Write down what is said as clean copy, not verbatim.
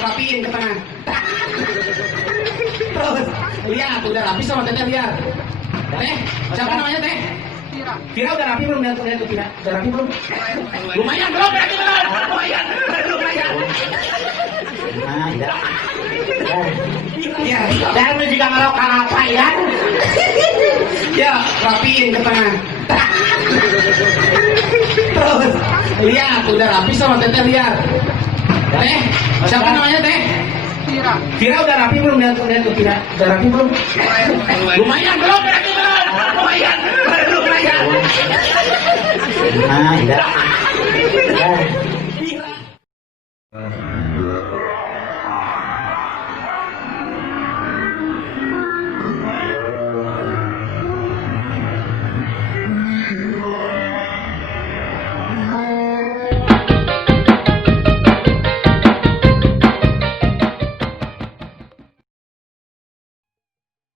rapiin ke tengah. Terus lihat udah rapi sama teteh, lihat. Teh, siapa namanya teh? Vira udah rapi belum? Lihat tuh Vira, udah rapi belum? Lumayan belum? Berarti belum? Lumayan. Nah, ya, dan juga kalau apa ya? Ya, rapiin ke tengah. Terus lihat udah rapi sama teteh, lihat. Teh, siapa namanya teh? Vira udah rapi belum? Lihat tuh Vira, udah rapi belum? Lumayan belum? Berarti belum? Lumayan. Nah,